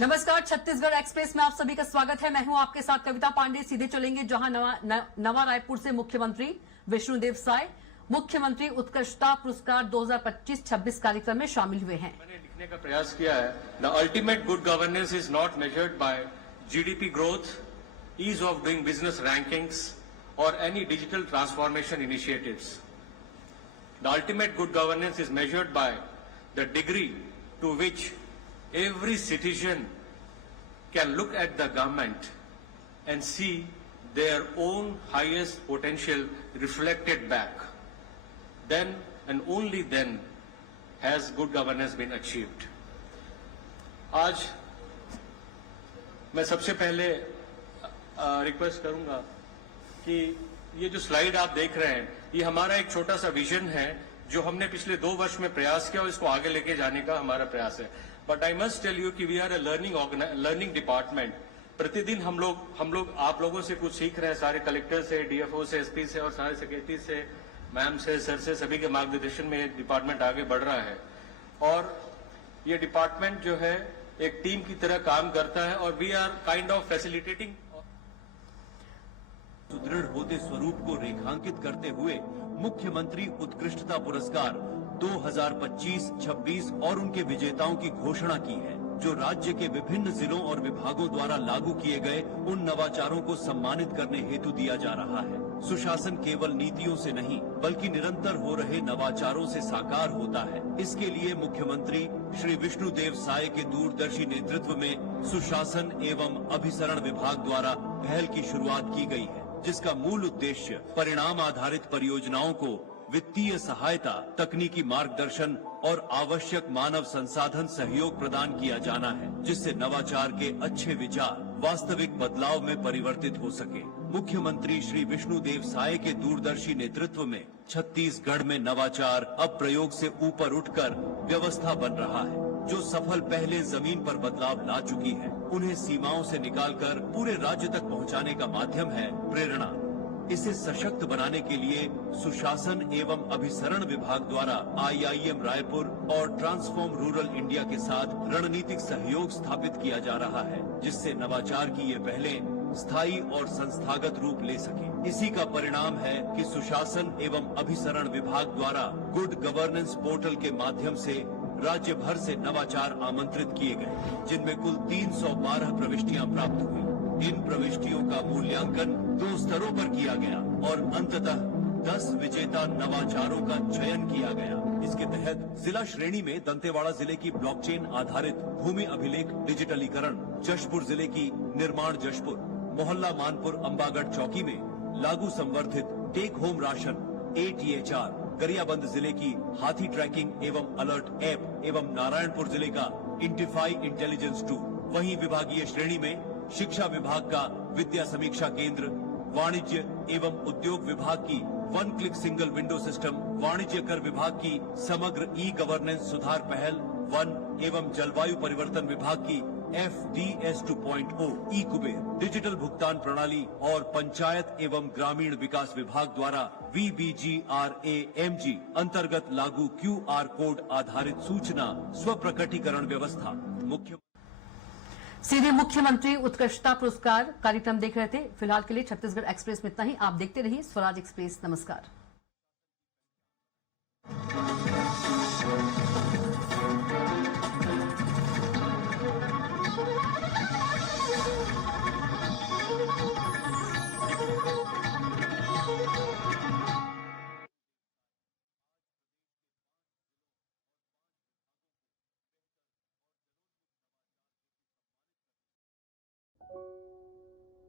नमस्कार, छत्तीसगढ़ एक्सप्रेस में आप सभी का स्वागत है। मैं हूं आपके साथ कविता पांडे। सीधे चलेंगे जहां नवा रायपुर से मुख्यमंत्री विष्णुदेव साय मुख्यमंत्री उत्कृष्टता पुरस्कार 2025-26 कार्यक्रम में शामिल हुए हैं। मैंने लिखने का प्रयास किया है, the ultimate good governance is not measured by GDP growth, ease of doing business rankings or any digital transformation initiatives. The ultimate good governance is measured by the degree to which every citizen can look at the government and see their own highest potential reflected back. Then and only then has good governance been achieved. आज मैं सबसे पहले request करूंगा कि ये जो slide आप देख रहे हैं, ये हमारा एक छोटा सा विजन है जो हमने पिछले 2 वर्ष में प्रयास किया और इसको आगे लेके जाने का हमारा प्रयास है। But I must tell you कि we are a learning department. प्रतिदिन हम लोग आप लोगों से कुछ सीख रहे हैं, सारे कलेक्टर से, डीएफओ से, एसपी से और सारे सेक्रेटरी से, मैम से, सर से, सभी के मार्गदर्शन में ये डिपार्टमेंट आगे बढ़ रहा है। और ये डिपार्टमेंट जो है एक टीम की तरह काम करता है और we are kind of facilitating. सुदृढ़ होते स्वरूप को रेखांकित करते हुए मुख्यमंत्री उत्कृष्टता पुरस्कार 2025-26 और उनके विजेताओं की घोषणा की है, जो राज्य के विभिन्न जिलों और विभागों द्वारा लागू किए गए उन नवाचारों को सम्मानित करने हेतु दिया जा रहा है। सुशासन केवल नीतियों से नहीं बल्कि निरंतर हो रहे नवाचारों से साकार होता है। इसके लिए मुख्यमंत्री श्री विष्णुदेव साय के दूरदर्शी नेतृत्व में सुशासन एवं अभिसरण विभाग द्वारा पहल की शुरुआत की गई है, जिसका मूल उद्देश्य परिणाम आधारित परियोजनाओं को वित्तीय सहायता, तकनीकी मार्गदर्शन और आवश्यक मानव संसाधन सहयोग प्रदान किया जाना है, जिससे नवाचार के अच्छे विचार वास्तविक बदलाव में परिवर्तित हो सके। मुख्यमंत्री श्री विष्णुदेव साय के दूरदर्शी नेतृत्व में छत्तीसगढ़ में नवाचार अब प्रयोग से ऊपर उठकर व्यवस्था बन रहा है। जो सफल पहले जमीन पर बदलाव ला चुकी है, उन्हें सीमाओं से निकालकर पूरे राज्य तक पहुंचाने का माध्यम है प्रेरणा। इसे सशक्त बनाने के लिए सुशासन एवं अभिसरण विभाग द्वारा IIM रायपुर और ट्रांसफॉर्म रूरल इंडिया के साथ रणनीतिक सहयोग स्थापित किया जा रहा है, जिससे नवाचार की ये पहलें स्थायी और संस्थागत रूप ले सके। इसी का परिणाम है कि सुशासन एवं अभिसरण विभाग द्वारा गुड गवर्नेंस पोर्टल के माध्यम से राज्य भर से नवाचार आमंत्रित किए गए, जिनमें कुल 312 प्रविष्टियां प्राप्त हुई। इन प्रविष्टियों का मूल्यांकन 2 स्तरों पर किया गया और अंततः 10 विजेता नवाचारों का चयन किया गया। इसके तहत जिला श्रेणी में दंतेवाड़ा जिले की ब्लॉकचेन आधारित भूमि अभिलेख डिजिटलीकरण, जशपुर जिले की निर्माण जशपुर, मोहल्ला मानपुर अम्बागढ़ चौकी में लागू संवर्धित take home ration ATHR, Gariaband जिले की हाथी ट्रैकिंग एवं अलर्ट ऐप एवं नारायणपुर जिले का इंटिफाई इंटेलिजेंस 2। वहीं विभागीय श्रेणी में शिक्षा विभाग का विद्या समीक्षा केंद्र, वाणिज्य एवं उद्योग विभाग की 1 क्लिक सिंगल विंडो सिस्टम, वाणिज्य कर विभाग की समग्र गवर्नेंस सुधार पहल, वन एवं जलवायु परिवर्तन विभाग की FDS 2.0 कुबेर, डिजिटल भुगतान प्रणाली और पंचायत एवं ग्रामीण विकास विभाग द्वारा VBGRAMG अंतर्गत लागू QR कोड आधारित सूचना स्व प्रकटीकरण व्यवस्था। सीधे मुख्यमंत्री उत्कृष्टता पुरस्कार कार्यक्रम देख रहे थे। फिलहाल के लिए छत्तीसगढ़ एक्सप्रेस में इतना ही। आप देखते रहिए स्वराज एक्सप्रेस। नमस्कार।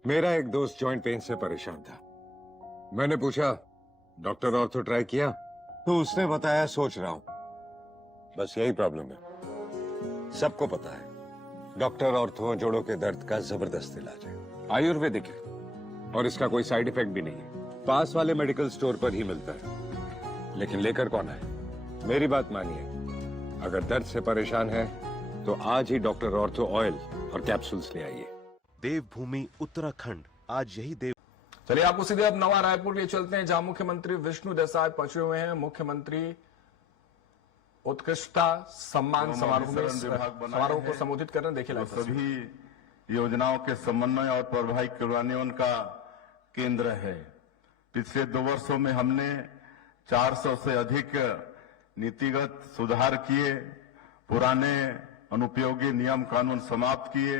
मेरा एक दोस्त जॉइंट पेन से परेशान था। मैंने पूछा, डॉक्टर ऑर्थो ट्राई किया? तो उसने बताया, सोच रहा हूं। बस यही प्रॉब्लम है। सबको पता है डॉक्टर ऑर्थो जोड़ों के दर्द का जबरदस्त इलाज है, आयुर्वेदिक है और इसका कोई साइड इफेक्ट भी नहीं है। पास वाले मेडिकल स्टोर पर ही मिलता है। लेकिन लेकर कौन आए? मेरी बात मानिए, अगर दर्द से परेशान है तो आज ही डॉक्टर ऑर्थो ऑयल और कैप्सूल्स ले आइए। देवभूमि उत्तराखंड, आज यही देव। चलिए आपको सीधे अब नवा रायपुर ले चलते हैं, जहां मुख्यमंत्री विष्णुदेव साय पहुंचे हुए हैं। मुख्यमंत्री उत्कृष्टता सम्मान एवं समारोह में अभिसरण विभाग बनाया समारोह को है। संबोधित कर रहे हैं। देखिए वो लाइव तस्वीर। सभी योजनाओं के समन्वय और प्रभावी क्रियान्वयन का केंद्र है। पिछले 2 वर्षों में हमने 400 से अधिक नीतिगत सुधार किए, पुराने अनुपयोगी नियम कानून समाप्त किए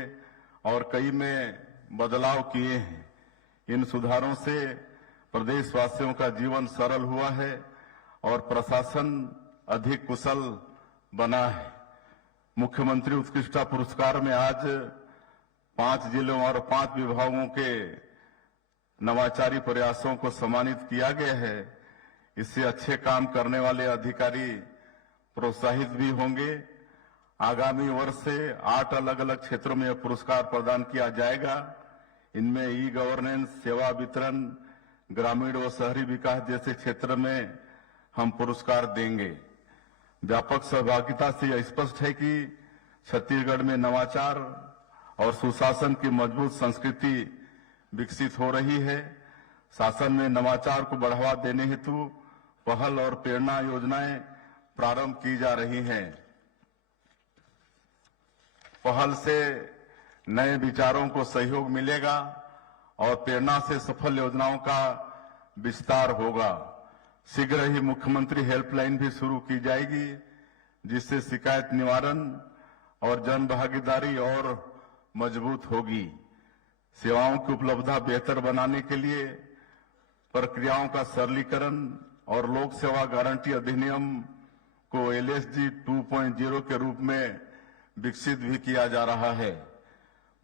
और कई में बदलाव किए हैं। इन सुधारों से प्रदेशवासियों का जीवन सरल हुआ है और प्रशासन अधिक कुशल बना है। मुख्यमंत्री उत्कृष्टता पुरस्कार में आज 5 जिलों और 5 विभागों के नवाचारी प्रयासों को सम्मानित किया गया है। इससे अच्छे काम करने वाले अधिकारी प्रोत्साहित भी होंगे। आगामी वर्ष से 8 अलग अलग क्षेत्रों में यह पुरस्कार प्रदान किया जाएगा। इनमें ई गवर्नेंस, सेवा वितरण, ग्रामीण व शहरी विकास जैसे क्षेत्र में हम पुरस्कार देंगे। व्यापक सहभागिता से यह स्पष्ट है कि छत्तीसगढ़ में नवाचार और सुशासन की मजबूत संस्कृति विकसित हो रही है। शासन में नवाचार को बढ़ावा देने हेतु पहल और प्रेरणा योजनाएं प्रारंभ की जा रही हैं। पहल से नए विचारों को सहयोग मिलेगा और प्रेरणा से सफल योजनाओं का विस्तार होगा। शीघ्र ही मुख्यमंत्री हेल्पलाइन भी शुरू की जाएगी, जिससे शिकायत निवारण और जन भागीदारी और मजबूत होगी। सेवाओं की उपलब्धता बेहतर बनाने के लिए प्रक्रियाओं का सरलीकरण और लोक सेवा गारंटी अधिनियम को LSG 2.0 के रूप में विकसित भी किया जा रहा है।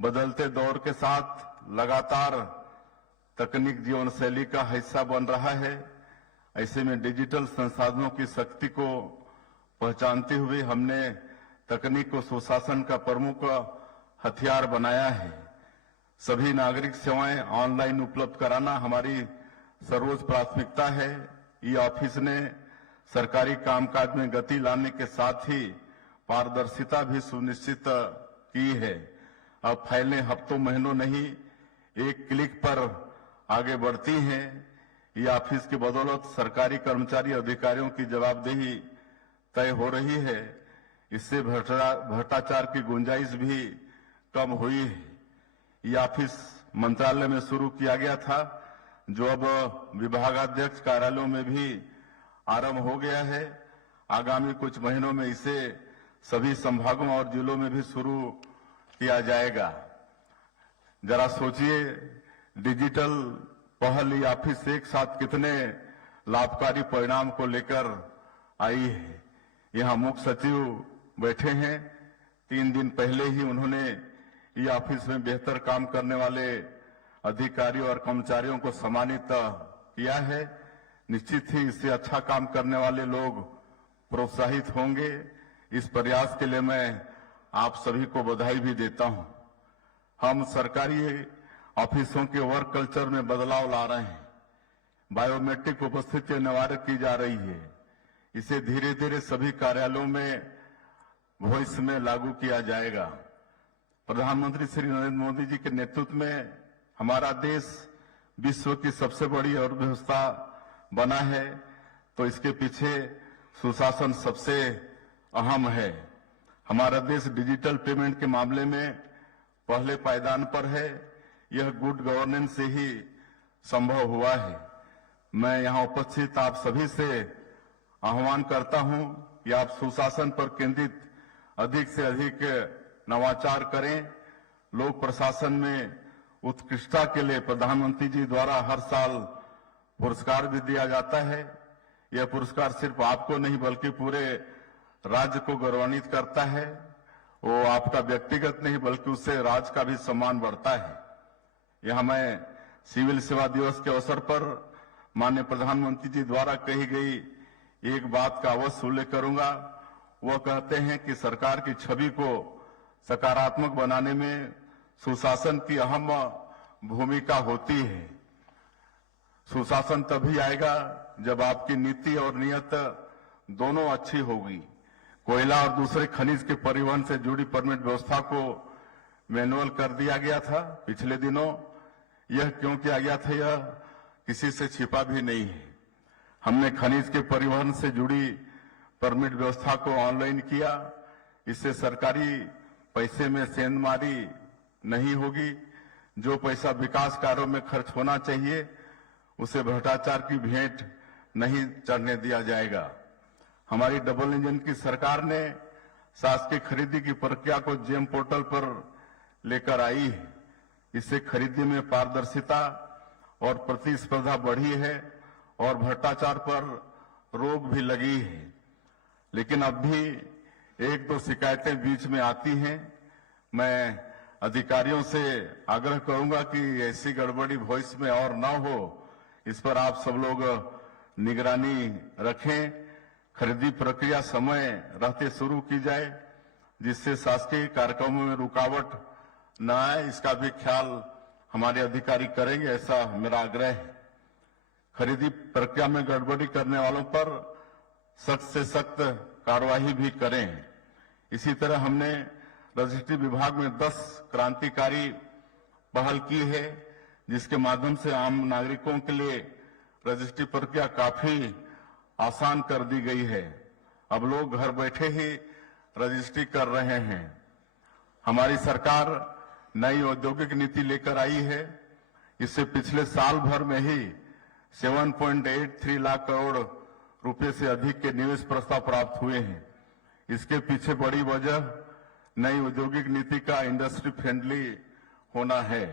बदलते दौर के साथ लगातार तकनीक जीवन शैली का हिस्सा बन रहा है। ऐसे में डिजिटल संसाधनों की शक्ति को पहचानते हुए हमने तकनीक को सुशासन का प्रमुख हथियार बनाया है। सभी नागरिक सेवाएं ऑनलाइन उपलब्ध कराना हमारी सर्वोच्च प्राथमिकता है। ई ऑफिस ने सरकारी कामकाज में गति लाने के साथ ही पारदर्शिता भी सुनिश्चित की है। अब फाइलें हफ्तों महीनों नहीं, एक क्लिक पर आगे बढ़ती हैं। ये ऑफिस की बदौलत सरकारी कर्मचारी अधिकारियों की जवाबदेही तय हो रही है। इससे भ्रष्टाचार की गुंजाइश भी कम हुई है। ये ऑफिस मंत्रालय में शुरू किया गया था, जो अब विभागाध्यक्ष कार्यालयों में भी आरंभ हो गया है। आगामी कुछ महीनों में इसे सभी संभागों और जिलों में भी शुरू किया जाएगा। जरा सोचिए, डिजिटल पहल ये ऑफिस एक साथ कितने लाभकारी परिणाम को लेकर आई है। यहाँ मुख्य सचिव बैठे हैं। 3 दिन पहले ही उन्होंने ये ऑफिस में बेहतर काम करने वाले अधिकारियों और कर्मचारियों को सम्मानित किया है। निश्चित ही इससे अच्छा काम करने वाले लोग प्रोत्साहित होंगे। इस प्रयास के लिए मैं आप सभी को बधाई भी देता हूं। हम सरकारी ऑफिसों के वर्क कल्चर में बदलाव ला रहे हैं। बायोमेट्रिक उपस्थिति अनिवार्य की जा रही है। इसे धीरे धीरे सभी कार्यालयों में भविष्य में लागू किया जाएगा। प्रधानमंत्री श्री नरेंद्र मोदी जी के नेतृत्व में हमारा देश विश्व की सबसे बड़ी अर्थव्यवस्था बना है, तो इसके पीछे सुशासन सबसे अहम है। हमारा देश डिजिटल पेमेंट के मामले में पहले पायदान पर है। यह गुड गवर्नेंस से ही संभव हुआ है। मैं यहां उपस्थित आप सभी से आह्वान करता हूं कि आप सुशासन पर केंद्रित अधिक से अधिक नवाचार करें। लोक प्रशासन में उत्कृष्टता के लिए प्रधानमंत्री जी द्वारा हर साल पुरस्कार भी दिया जाता है। यह पुरस्कार सिर्फ आपको नहीं बल्कि पूरे राज्य को गौरवान्वित करता है। वो आपका व्यक्तिगत नहीं बल्कि उससे राज्य का भी सम्मान बढ़ता है। यहां मैं सिविल सेवा दिवस के अवसर पर माननीय प्रधानमंत्री जी द्वारा कही गई एक बात का अवश्य उल्लेख करूंगा। वह कहते हैं कि सरकार की छवि को सकारात्मक बनाने में सुशासन की अहम भूमिका होती है। सुशासन तभी आएगा जब आपकी नीति और नियत दोनों अच्छी होगी। कोयला और दूसरे खनिज के परिवहन से जुड़ी परमिट व्यवस्था को मैनुअल कर दिया गया था पिछले दिनों। यह क्यों किया गया था, यह किसी से छिपा भी नहीं है। हमने खनिज के परिवहन से जुड़ी परमिट व्यवस्था को ऑनलाइन किया। इससे सरकारी पैसे में सेंधमारी नहीं होगी। जो पैसा विकास कार्यों में खर्च होना चाहिए उसे भ्रष्टाचार की भेंट नहीं चढ़ने दिया जाएगा। हमारी डबल इंजन की सरकार ने शासकीय खरीदी की प्रक्रिया को जेम पोर्टल पर लेकर आई है। इससे खरीदी में पारदर्शिता और प्रतिस्पर्धा बढ़ी है और भ्रष्टाचार पर रोक भी लगी है। लेकिन अब भी एक दो शिकायतें बीच में आती हैं। मैं अधिकारियों से आग्रह करूंगा कि ऐसी गड़बड़ी भविष्य में और न हो, इस पर आप सब लोग निगरानी रखें। खरीदी प्रक्रिया समय रहते शुरू की जाए, जिससे शासकीय कार्यक्रमों में रुकावट न आए, इसका भी ख्याल हमारे अधिकारी करेंगे, ऐसा मेरा आग्रह है। खरीदी प्रक्रिया में गड़बड़ी करने वालों पर सख्त से सख्त कार्रवाई भी करें। इसी तरह हमने रजिस्ट्री विभाग में 10 क्रांतिकारी पहल की है, जिसके माध्यम से आम नागरिकों के लिए रजिस्ट्री प्रक्रिया काफी आसान कर दी गई है। अब लोग घर बैठे ही रजिस्ट्री कर रहे हैं। हमारी सरकार नई औद्योगिक नीति लेकर आई है। इससे पिछले साल भर में ही 7.83 लाख करोड़ रुपए से अधिक के निवेश प्रस्ताव प्राप्त हुए हैं। इसके पीछे बड़ी वजह नई औद्योगिक नीति का इंडस्ट्री फ्रेंडली होना है।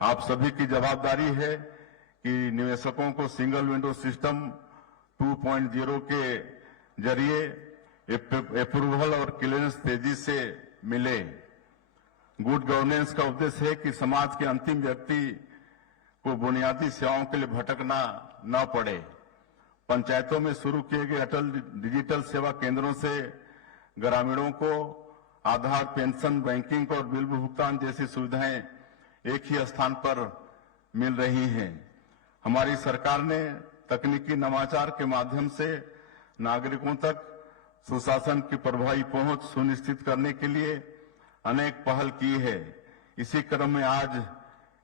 आप सभी की जवाबदारी है कि निवेशकों को सिंगल विंडो सिस्टम 2.0 के जरिए अप्रूवल और क्लियरेंस तेजी से मिले। गुड गवर्नेंस का उद्देश्य है कि समाज के अंतिम व्यक्ति को बुनियादी सेवाओं के लिए भटकना न पड़े। पंचायतों में शुरू किए गए अटल डिजिटल सेवा केंद्रों से ग्रामीणों को आधार, पेंशन, बैंकिंग और बिल भुगतान जैसी सुविधाएं एक ही स्थान पर मिल रही हैं। हमारी सरकार ने तकनीकी नवाचार के माध्यम से नागरिकों तक सुशासन की प्रभावी पहुंच सुनिश्चित करने के लिए अनेक पहल की है। इसी क्रम में आज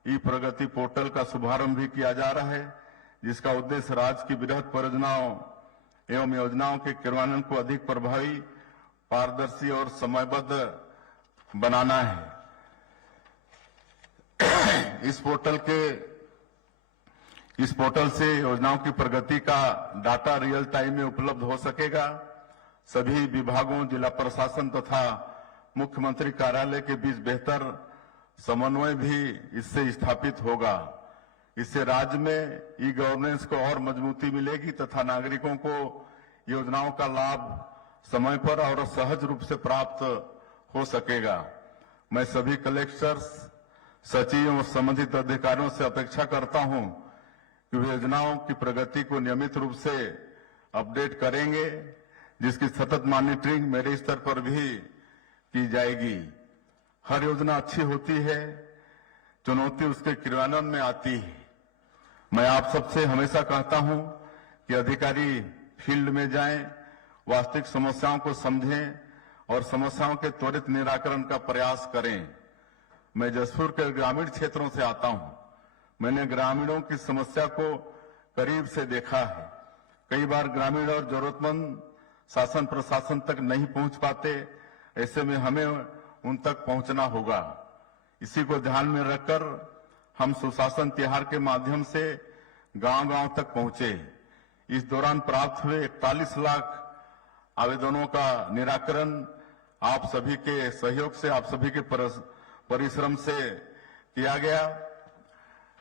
ई प्रगति पोर्टल का शुभारंभ भी किया जा रहा है, जिसका उद्देश्य राज्य की बृहद परियोजनाओं एवं योजनाओं के क्रियान्वयन को अधिक प्रभावी, पारदर्शी और समयबद्ध बनाना है। इस पोर्टल से योजनाओं की प्रगति का डाटा रियल टाइम में उपलब्ध हो सकेगा। सभी विभागों, जिला प्रशासन तथा मुख्यमंत्री कार्यालय के बीच बेहतर समन्वय भी इससे स्थापित होगा। इससे राज्य में ई गवर्नेंस को और मजबूती मिलेगी तथा नागरिकों को योजनाओं का लाभ समय पर और सहज रूप से प्राप्त हो सकेगा। मैं सभी कलेक्टर्स, सचिव और संबंधित अधिकारियों से अपेक्षा करता हूं कि वे योजनाओं की प्रगति को नियमित रूप से अपडेट करेंगे, जिसकी सतत मॉनिटरिंग मेरे स्तर पर भी की जाएगी। हर योजना अच्छी होती है, चुनौती उसके क्रियान्वयन में आती है। मैं आप सबसे हमेशा कहता हूं कि अधिकारी फील्ड में जाएं, वास्तविक समस्याओं को समझें और समस्याओं के त्वरित निराकरण का प्रयास करें। मैं जसपुर के ग्रामीण क्षेत्रों से आता हूं। मैंने ग्रामीणों की समस्या को करीब से देखा है। कई बार ग्रामीण और जरूरतमंद शासन प्रशासन तक नहीं पहुंच पाते। ऐसे में हमें उन तक पहुंचना होगा। इसी को ध्यान में रखकर हम सुशासन तिहार के माध्यम से गांव-गांव तक पहुंचे। इस दौरान प्राप्त हुए 41 लाख आवेदनों का निराकरण आप सभी के सहयोग से, आप सभी के परिश्रम से किया गया।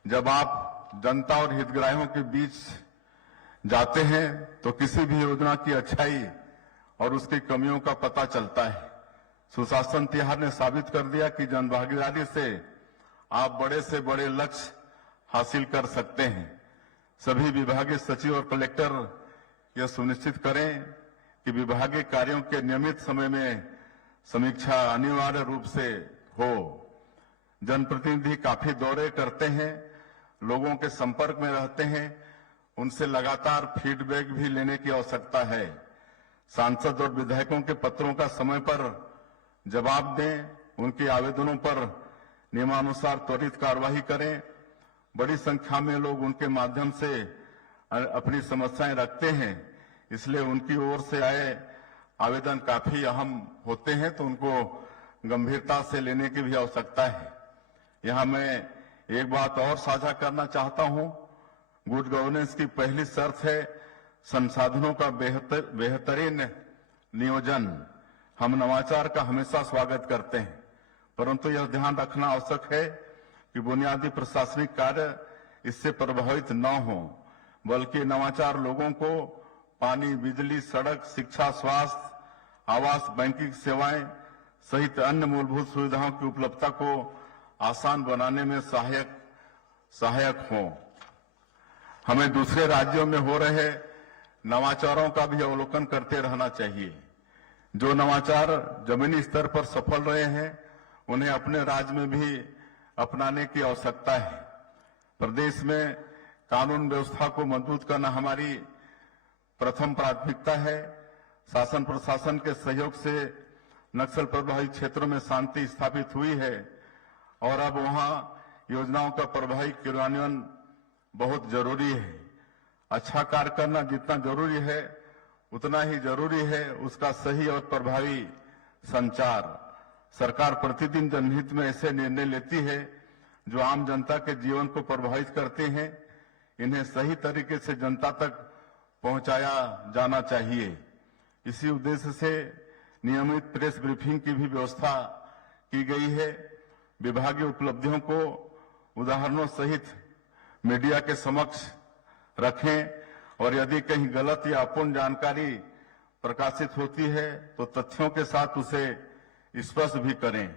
जब आप जनता और हितग्राहियों के बीच जाते हैं तो किसी भी योजना की अच्छाई और उसकी कमियों का पता चलता है। सुशासन तिहार ने साबित कर दिया कि जनभागीदारी से आप बड़े से बड़े लक्ष्य हासिल कर सकते हैं। सभी विभागीय सचिव और कलेक्टर यह सुनिश्चित करें कि विभागीय कार्यों के नियमित समय में समीक्षा अनिवार्य रूप से हो। जनप्रतिनिधि काफी दौरे करते हैं, लोगों के संपर्क में रहते हैं, उनसे लगातार फीडबैक भी लेने की आवश्यकता है। सांसद और विधायकों के पत्रों का समय पर जवाब दें, उनके आवेदनों पर नियमानुसार त्वरित कार्रवाई करें। बड़ी संख्या में लोग उनके माध्यम से अपनी समस्याएं रखते हैं। इसलिए उनकी ओर से आए आवेदन काफी अहम होते हैं, तो उनको गंभीरता से लेने की भी आवश्यकता है। यहां मैं एक बात और साझा करना चाहता हूं। गुड गवर्नेंस की पहली शर्त है संसाधनों का बेहतरीन नियोजन। हम नवाचार का हमेशा स्वागत करते हैं, परंतु यह ध्यान रखना आवश्यक है कि बुनियादी प्रशासनिक कार्य इससे प्रभावित न हो, बल्कि नवाचार लोगों को पानी, बिजली, सड़क, शिक्षा, स्वास्थ्य, आवास, बैंकिंग सेवाएं सहित अन्य मूलभूत सुविधाओं की उपलब्धता को आसान बनाने में सहायक हो। हमें दूसरे राज्यों में हो रहे नवाचारों का भी अवलोकन करते रहना चाहिए। जो नवाचार जमीनी स्तर पर सफल रहे हैं, उन्हें अपने राज्य में भी अपनाने की आवश्यकता है। प्रदेश में कानून व्यवस्था को मजबूत करना हमारी प्रथम प्राथमिकता है। शासन प्रशासन के सहयोग से नक्सल प्रभावित क्षेत्रों में शांति स्थापित हुई है और अब वहां योजनाओं का प्रभावी क्रियान्वयन बहुत जरूरी है। अच्छा कार्य करना जितना जरूरी है, उतना ही जरूरी है उसका सही और प्रभावी संचार। सरकार प्रतिदिन जनहित में ऐसे निर्णय लेती है जो आम जनता के जीवन को प्रभावित करते हैं। इन्हें सही तरीके से जनता तक पहुंचाया जाना चाहिए। इसी उद्देश्य से नियमित प्रेस ब्रीफिंग की भी व्यवस्था की गई है। विभागीय उपलब्धियों को उदाहरणों सहित मीडिया के समक्ष रखें और यदि कहीं गलत या अपूर्ण जानकारी प्रकाशित होती है तो तथ्यों के साथ उसे स्पष्ट भी करें।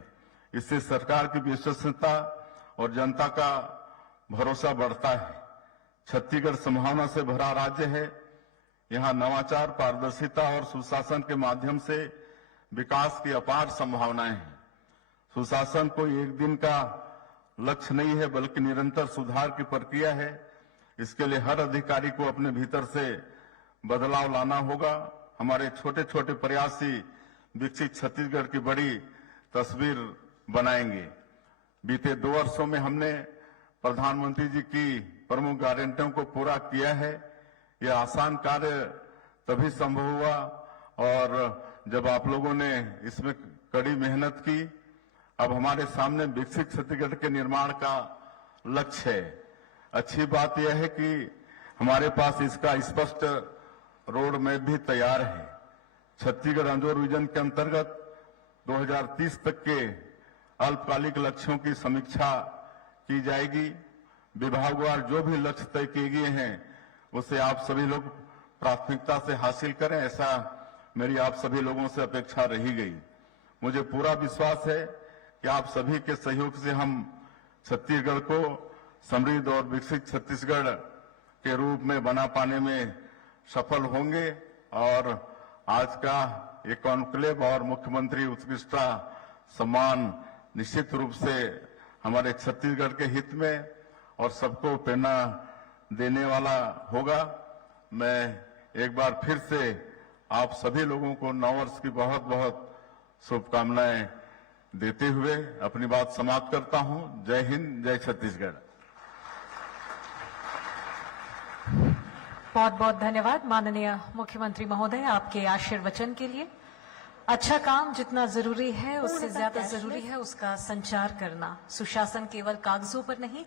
इससे सरकार की विश्वसनीयता और जनता का भरोसा बढ़ता है। छत्तीसगढ़ संभावना से भरा राज्य है। यहाँ नवाचार, पारदर्शिता और सुशासन के माध्यम से विकास की अपार संभावनाएं हैं। सुशासन कोई एक दिन का लक्ष्य नहीं है, बल्कि निरंतर सुधार की प्रक्रिया है। इसके लिए हर अधिकारी को अपने भीतर से बदलाव लाना होगा। हमारे छोटे छोटे प्रयास ही विकसित छत्तीसगढ़ की बड़ी तस्वीर बनाएंगे। बीते 2 वर्षों में हमने प्रधानमंत्री जी की प्रमुख गारंटियों को पूरा किया है। यह आसान कार्य तभी संभव हुआ और जब आप लोगों ने इसमें कड़ी मेहनत की। अब हमारे सामने विकसित छत्तीसगढ़ के निर्माण का लक्ष्य है। अच्छी बात यह है कि हमारे पास इसका स्पष्ट रोड मैप भी तैयार है। छत्तीसगढ़ अंजोर विजन के अंतर्गत 2030 तक के अल्पकालिक लक्ष्यों की समीक्षा की जाएगी। विभागवार जो भी लक्ष्य तय किए गए हैं उसे आप सभी लोग प्राथमिकता से हासिल करें, ऐसा मेरी आप सभी लोगों से अपेक्षा रही गई। मुझे पूरा विश्वास है कि आप सभी के सहयोग से हम छत्तीसगढ़ को समृद्ध और विकसित छत्तीसगढ़ के रूप में बना पाने में सफल होंगे। और आज का ये कॉन्क्लेव और मुख्यमंत्री उत्कृष्टता सम्मान निश्चित रूप से हमारे छत्तीसगढ़ के हित में और सबको प्रेरणा देने वाला होगा। मैं एक बार फिर से आप सभी लोगों को नव वर्ष की बहुत बहुत शुभकामनाएं देते हुए अपनी बात समाप्त करता हूं। जय हिंद, जय छत्तीसगढ़। बहुत बहुत धन्यवाद माननीय मुख्यमंत्री महोदय आपके आशीर्वचन के लिए। अच्छा काम जितना जरूरी है उससे ज्यादा जरूरी है उसका संचार करना। सुशासन केवल कागजों पर नहीं